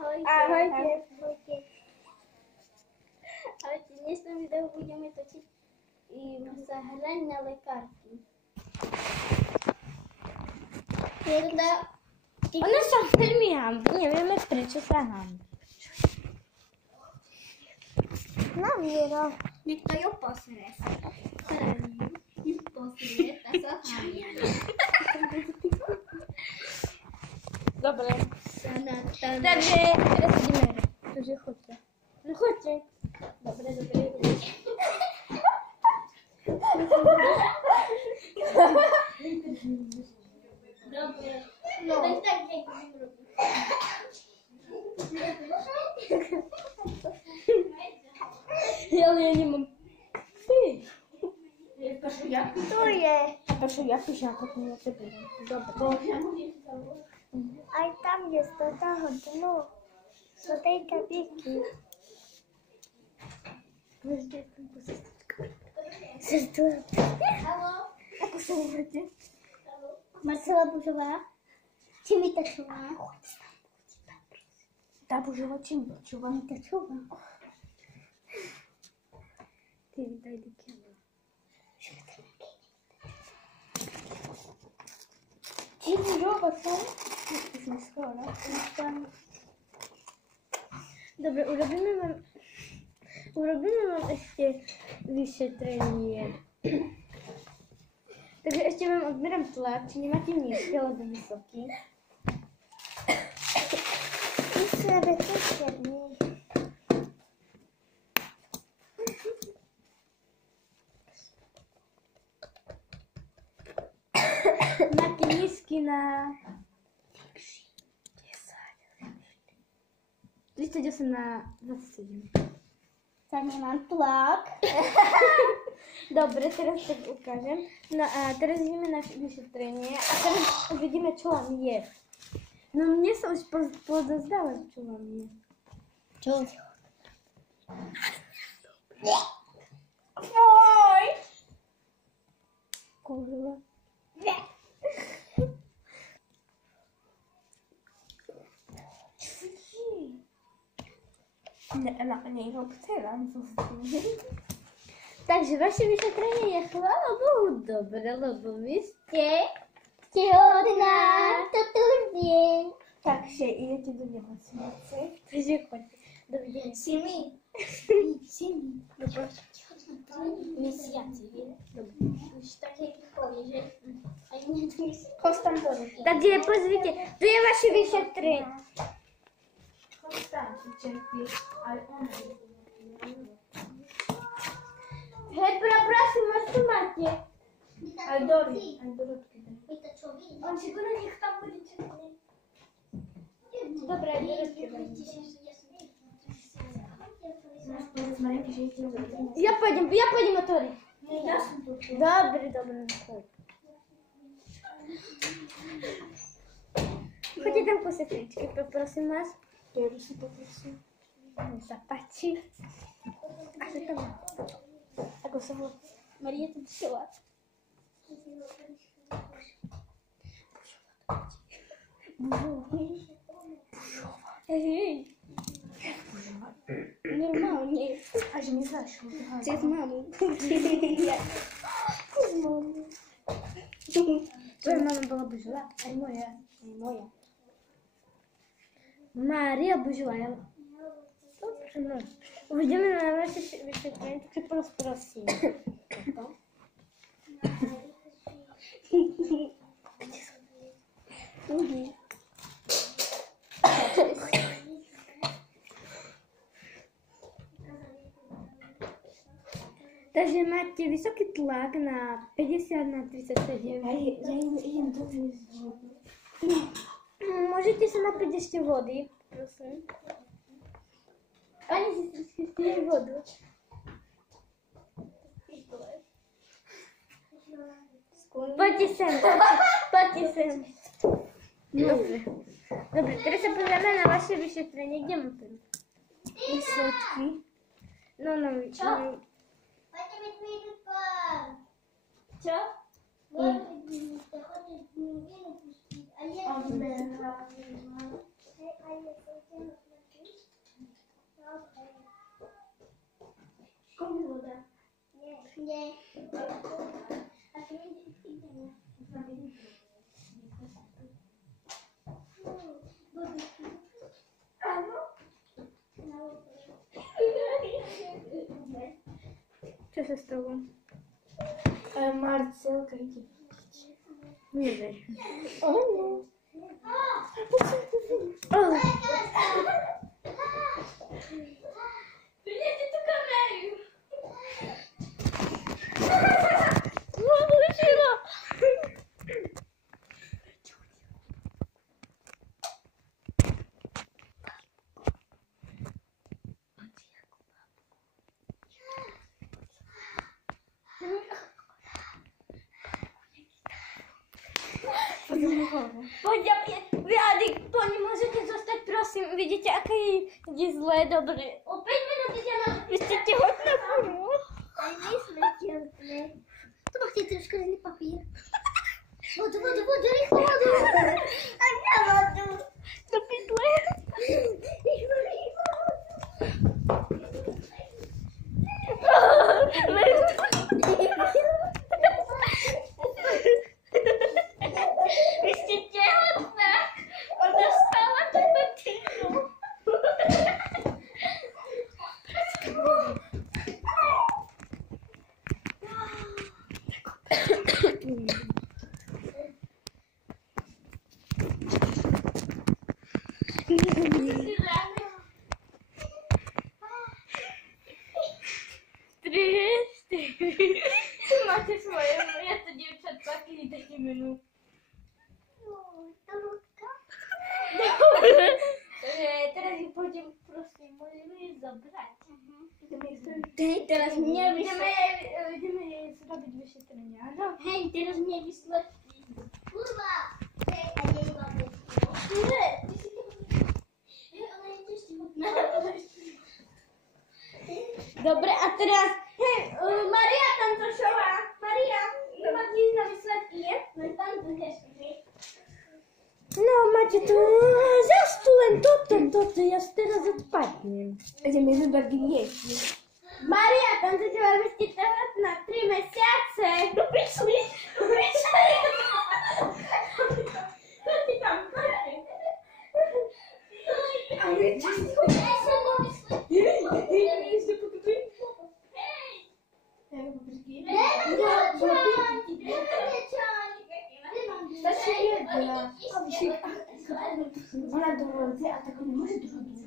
Ahojte. Ahojte. Ahojte, v dnešnom videu budeme točiť sa hrať na lekárky. Ona sa veľmi hanbí, nevieme prečo sa hanbí. No, Viero. Niekto ju posrie. Posrie, tá sa hanbí. Dobre. Takže Takže teraz ideme hrať. Takže choďte. No choďte. Dobre. Dobre. No. Tak jak budem robiť. Ale ja nemám. Ty. Tu je. A prečo ja píšem, ako to na tebe? Dobre. Aj tam je z toho dnu. Do tej tabličky. Haló? Ako sa voláte? Marcela Bužová? Či mi tačová? Tá Bužová, či mi počúva? Mi tačová. Ty daj do kina. Či Bužová, co? Už mi skoro. Dobre, urobíme vám ešte vyšetrenie. Takže ešte vám odberám tlak, či nemáte nízky alebo vysoký. Sebe černý. Máte nízky na 38 na 27. Sa nemám tlak. Dobre, teraz tak ukážem. No a teraz ideme na vyšetrenie a teraz uvidíme, čo vám je. No mne sa už podozdáva, čo vám je. Čo? Oj! Kurva. Nie rob teraz. Takže vaše vyšetrenie je, chvála Bohu, dobre, lebo vy ste Tehotná, to tu deň. Takže idete do nemocnice. Takže choďte. Dovidenia. Simi. Dobre. Mesiaci, vie? Dobre. Už také povie, že aj mne to je Choď tam do ruky. Takže pozrite, tu je vaše vyšetrenie. Choď tam, učenky, ale ona je. Hej, prosím, vás tu máte. Aj Dori, aj Dorotky. On si bude, nech tam bude čekať. Dobre, aj Dorotky. Ja pôjdem na Tori. Ja som tu. Dobre, choď. Choďte tam po sestričke, poprosím vás. Ja si poprosím. Mne sa páči. A čo to má? Ako sa volá? Maria Tedšová. Hej. Normálne. Až mi zašlo. Cez mamu. Cez mamu. Tvoja mama bola Bužová? Aj moja. Aj moja. Mária Bužová. Dobre, no. Uvidíme na vaše vyšetrenie, takže prosím. Takže máte vysoký tlak na 50 na 37. Ja idem do Môžete sa napiť ešte vody, prosím. Pani si stýli vodu. Poďte sem. Dobre, teraz sa pozrieme na vaše vyšetrenie. Kde máte výsledky? No. Čo? Poďte mi kvítka. Čo? A je Tam woda. Nie. A to będzie Co się stało? Marcelka idzie. Nie weź. O nie. O. Wyniesie tu kamery. Wróciła. Wyadek, to nie możecie zostać prosím. Widzicie, jakie jest złe, dobre. O 5 minut idzie na... Wy jesteście cichotne, kurwa. Ale nie jesteśmy ciężkie. To macie ten szkolny papier. Wodę, rychło wodę. A nie wodę. Do pidły. Wy jesteście cichotne. Ona stała tu do tyłu. Macie swoje, ja to dziewczęta i takie menu. Teraz je pójdziemy prosto, możemy je zabrać. Teraz mnie Będziemy je zrobić wyświetlenia. No. Hej, teraz mnie wysłać. Kurwa! Hej, a nie mam Dobra, a teraz hej, Maria tam zaczęła. Maria, to ma gdzieś na wysłatki, nie? No i tam też. No, macie tu za stulem, to ja teraz odpadnę. Będziemy wybardziej jeść. Maria, tam zaczęła wysłać teraz na 3 miesiące. No wyszli. Chodź tam, chodź. Ona dorodzi, a tak nie może dochodzić.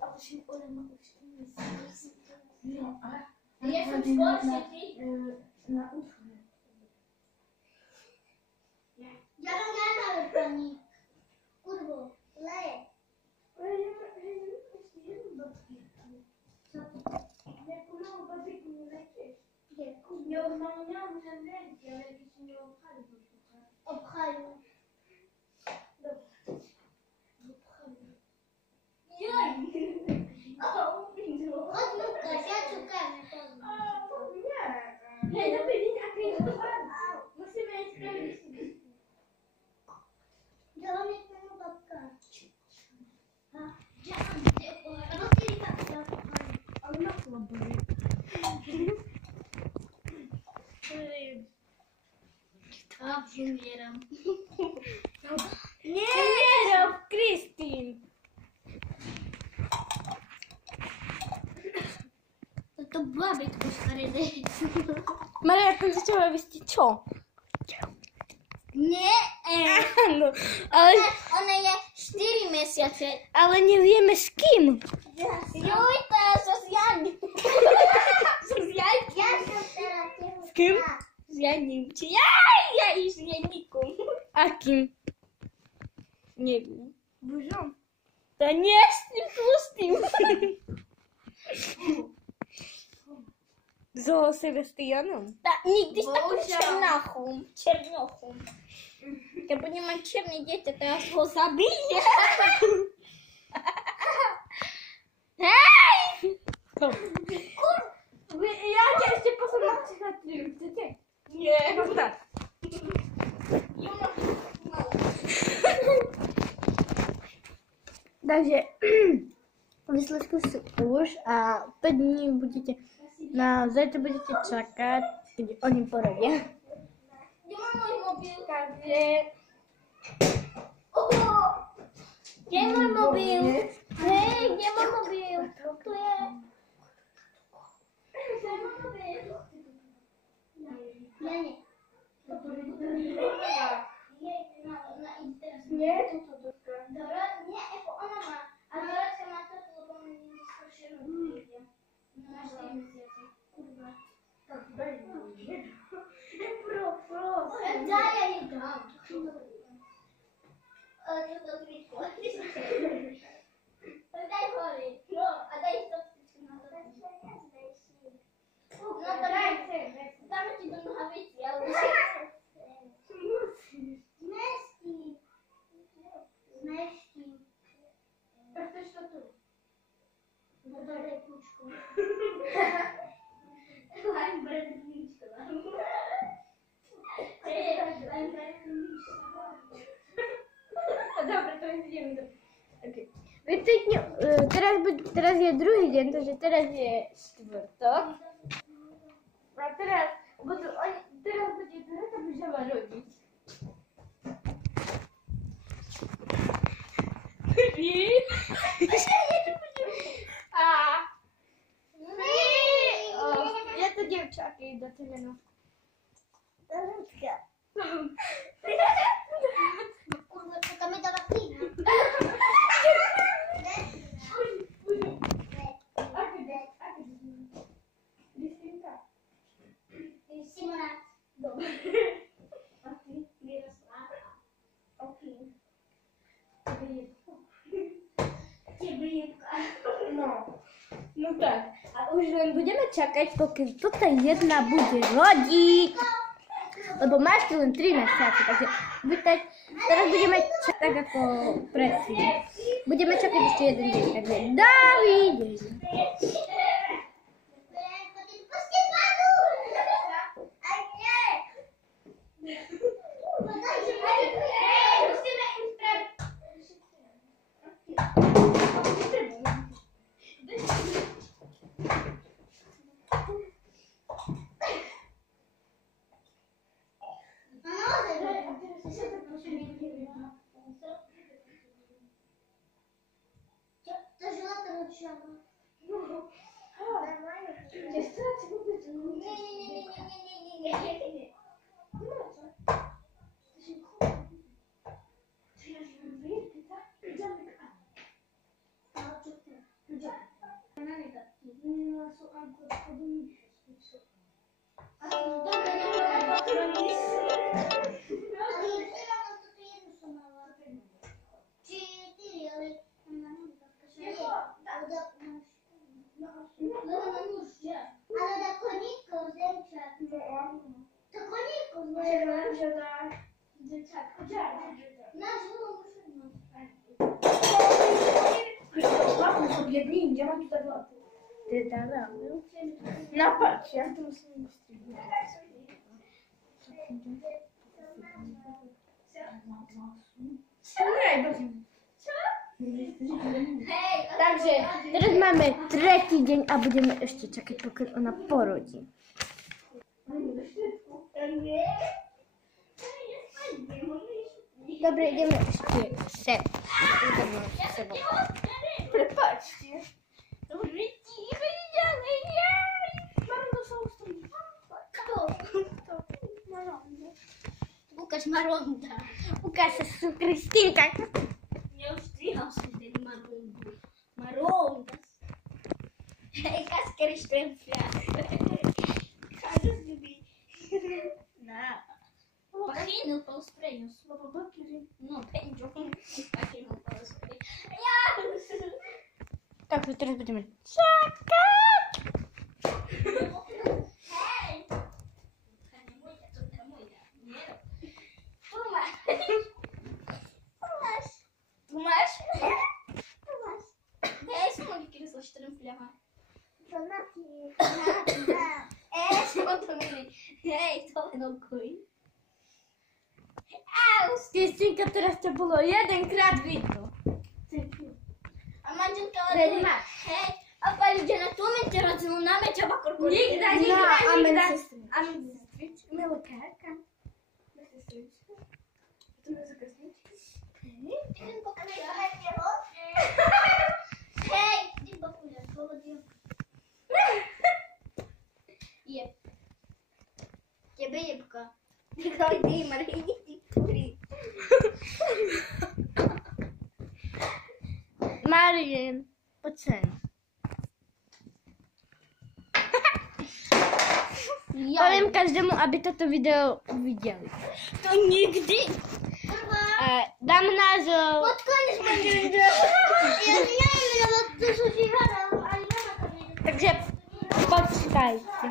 A to się Ola ma Jestem w sporcie, na uchu. Ja mam pani. Kurwo, leję. Obchają. Od Lukas, ja szukam. Nie, to będzie takie musimy sprawdzić. Ja mam jednego babka. Umieram. Nie rób, Krystyn. To baby tylko stary. Maria, jak zaczęła wieść co? Nie, No, ale, ona jest 4 miesiące. ale nie wiemy z kim. Jujta, Sosjani. Ja jestem teraz. Z kim? Z Janim. Ja i z Janiką. A kim? Nie wiem. Buzią. To nie z tym tłustym. Z Sebastianą. Nigdy z taką Buzia. czernochą. Ja bo nie mam czarnej dzieci, teraz go zabiję. Hej! Ja cię jeszcze posłam na psychiatrię. Chcecie? Nie. No tak. Także Výsledky sú už a 5 dní budete, na zajtra budete čakať, keď oni porodia. Kde mám môj mobil? Takže... Kde je môj mobil? Hej, kde je môj mobil? Tu je. Kde je môj mobil? Ja nie. Nie, toto dotka. Nie, ona má. A Dorotka má to, lebo ona nie je staršia rodina. Máš 3 mesiace. Kurva. Tak daj mi. Daj, ja jej dám. Toto kvíčko. Daj hore. No, a daj to kvíčko na to. No to daj. Dáme ti do nohavici, ale... Zmestí. Tak chceš to tu? No to daj kľúčku. Aj bredničko. Aj bredničko. Dobre, to ideme do... Okay. Teraz je druhý deň, takže teraz je štvrtok. A teraz bude Dorota Bežová rodiť. Ja to dievčaky do tebe no. Dorotka. Kurwa, to mi dała kina. Simona. Dobra. A ty? Mirosława. Okej. No tak. A už len budeme čakať, pokiaľ toto jedna bude rodiť. Lebo máš tu len 3 mesiace, takže teraz budeme čakať tak ako predtým. Budeme čakať ešte jeden deň, takže dovidenia. No patrz, ja to musím Takže teraz máme 3. deň a budeme ešte čakať, pokiaľ ona porodí. Dobre, ideme ešte sem. Prepáčte. Łukasz Maronda. Ukáž sa sú Kristínka. Ja už striham som ten Marondu. Maronda. Hej, Kasker Štremfľa. Кажу собі. На. Пахину полспрейну. Ну, пенджу. Пахину полспрейну. Так, teraz budeme čakať. Hej! To nie moja, to nie moja. Nie. Tu masz. Tu masz. Tu masz. Hej, słoniki są sztrymfляma. To na to hej, to nokoj. Kristínka, teraz to bolo jedenkrát vidno. A A manželka Ready, máš. hej, a pani ide na tú ventiláciu, na meča bakorku. Nikda. Amen, sestrička. My lekárka. Sestrička. To má zakazničky. Hej, idem bakúľa, pohodil. Je. Tebe jebka. Chodí, Marie, ty kurý. Marie, poď sem. Poviem každému, aby toto video videli. To nikdy. Dám názov. Pod koniec bude video. Ja neviem, ale to sú živada, ani mama to nie. Takže počkajte.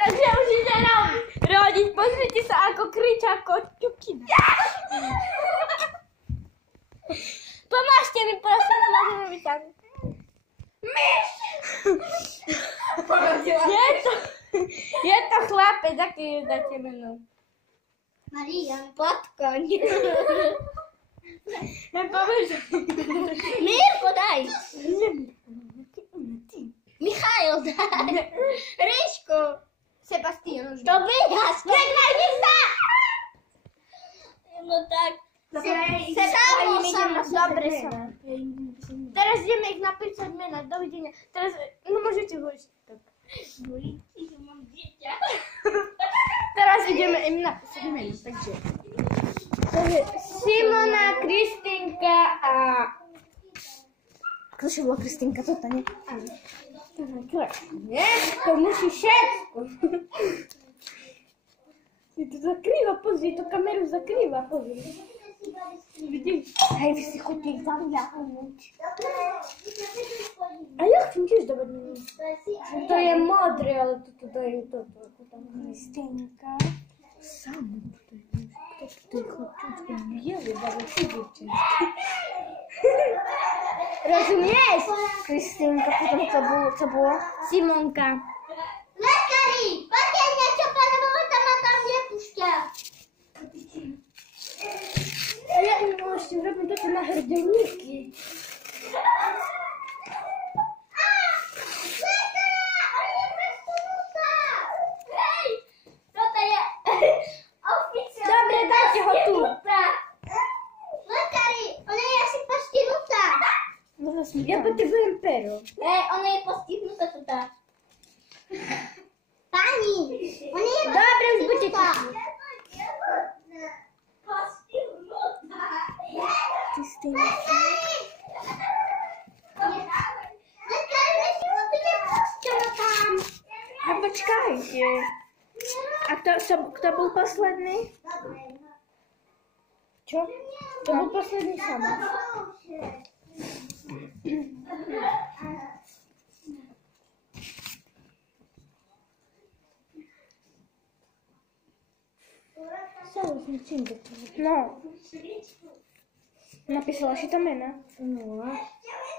Takže už ide rodiť. Pozrite sa, ako kričá koťukina. Pomážte mi, prosím, nemôžem robiť tak. Myš! Je to chlapec, aký je za temenou. Maria, pod koniec. Nepovieš. Mirko, daj. Michail, daj. Ríško. Sebastian. Tobias. Prekladni sa. No tak. Dobre sa. Teraz ideme ich napísať mena. Dovidenia. Teraz, no môžete vojsť. Bojíte, že mám dieťa. Teraz ideme im napísať mena. Takže Simona, Kristinka a... Ktože bola Kristinka? Toto nie? Áno. Nie, to musí všetko. Si to zakrýva, pozri, to kameru zakrýva, pozri. Vidíš? Hej, vy si chodí ich zaviahnuť. A ja chcem tiež dávať menu. To je modré, ale toto dajú toto. Ako tam Kristinka. Samo to je. Kto je chodčúčka? Bielý, dáva si dievčenský. Rozumieš? Kristinka, potom co bolo? Simonka. Lekári, poďte niečo, pána Bovota ma tam nepúšťa. A ja im ešte robím toto na hrdeníky. Lekára, on je presunúca. Hej, toto je oficiálne. Dobre, dajte ho tu. Lekári, ona je asi postihnutá. Ja potrebujem pero. Ona je postihnutá tuto. Pani, ona je Dobre, už buďte postihnutá. Kristinka. Lekári, my si mu tu nepúšťame tam. A počkajte. A kto bol posledný? Čo? To bol posledný sama. No. Napísala si tam mena? No.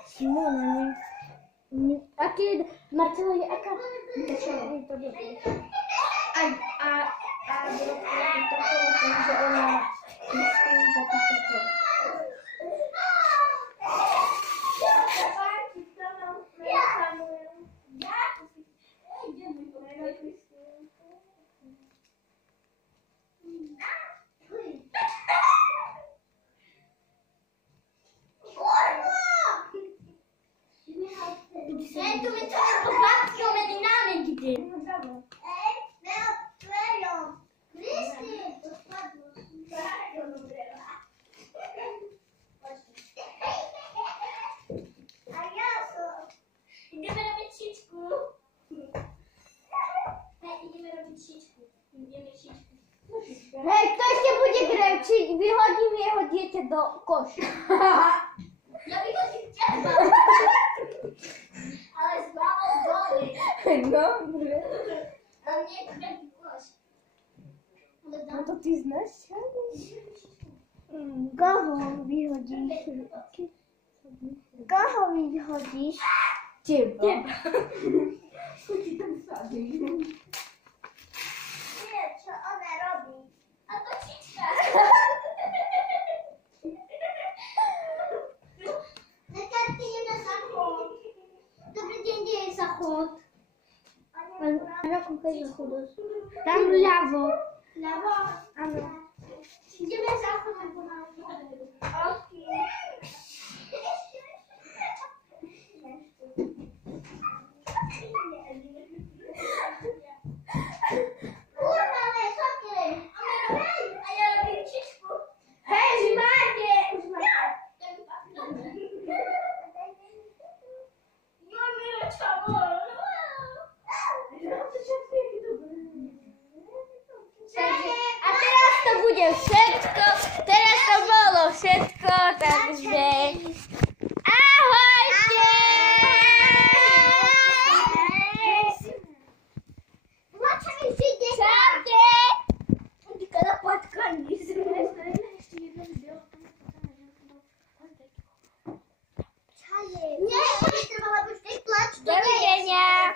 Simona, nie. Aký je? Marcela je aká? To je a že ona Kristinka takto. Tu mi to popatrzą medzi nami gdy. Idziemy robić siczku. Idziemy robić siczku. Idziemy siczku. Hej, ktoś nie będzie grał, czy wychodzi mi jeho dieťa do kosza. Ja wychodzi ciepło. Ale z mamą doli. Dobre. A nie kręci kosz. No to ty znasz? Koho vyhodíš? Koho vyhodíš? Ciebie. Co ci tam wsadzi? Nie, co ona robi? A to ciczka. Na kartce nie na zachód. Dobry dzień, gdzie jest zachód? A jaką jest zachodu? Tam w lewo. Lewo? Ano. Idziemy zachód albo na okej. Kurwa, wysoki! A ja robię ciczku. Hej, Zmagie! A teraz to będzie wszystko. Teraz to było wszystko, także... Ahojcie! Nie, to nie trzeba być tej plać. Do widzenia.